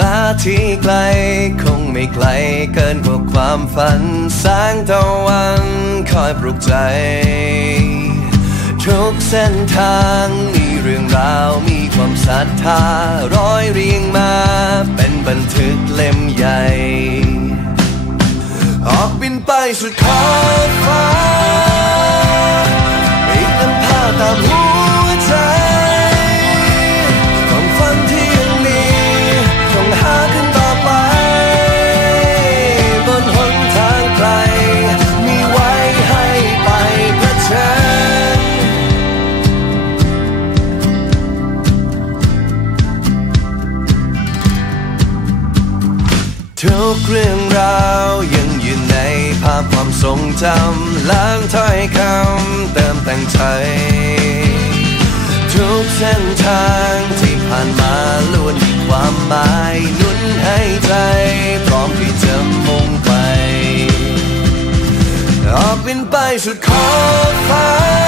ฟ้าที่ไกล คงไม่ไกลเกินกว่าความฝัน แสงตะวันคอยปลุกใจ ทุกเส้นทางมีเรื่องราวมีความศรัทธาร้อยเรียงมา เป็นบันทึกเล่มใหญ่ ออกบินไปสุดขอบฟ้า ทุกเรื่องราวยังอยู่ในภาพความทรงจำล้างถ้อยคำเติมแต่งใจ ทุกเส้นทางที่ผ่านมาล้วนมีความหมายนุนให้ใจ พร้อมที่จะมุ่งไป ออกบินไปสุดขอบฟ้า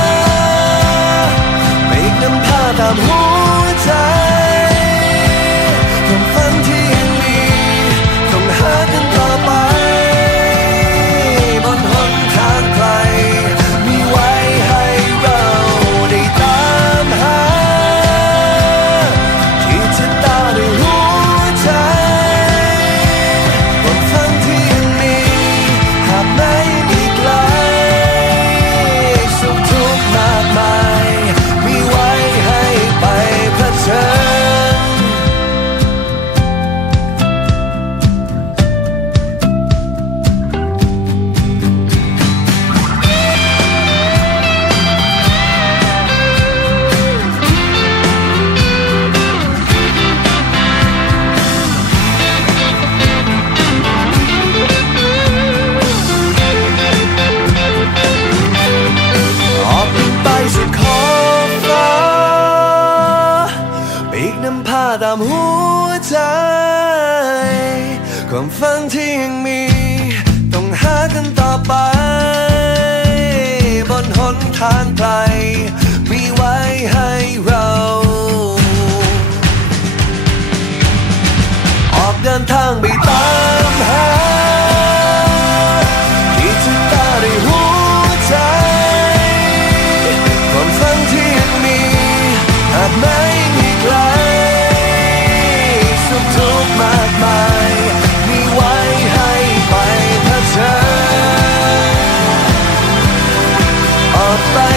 ตามหัวใจ ความฝันที่ยังมี ต้องหากันต่อไป บนหนทางไกล ไ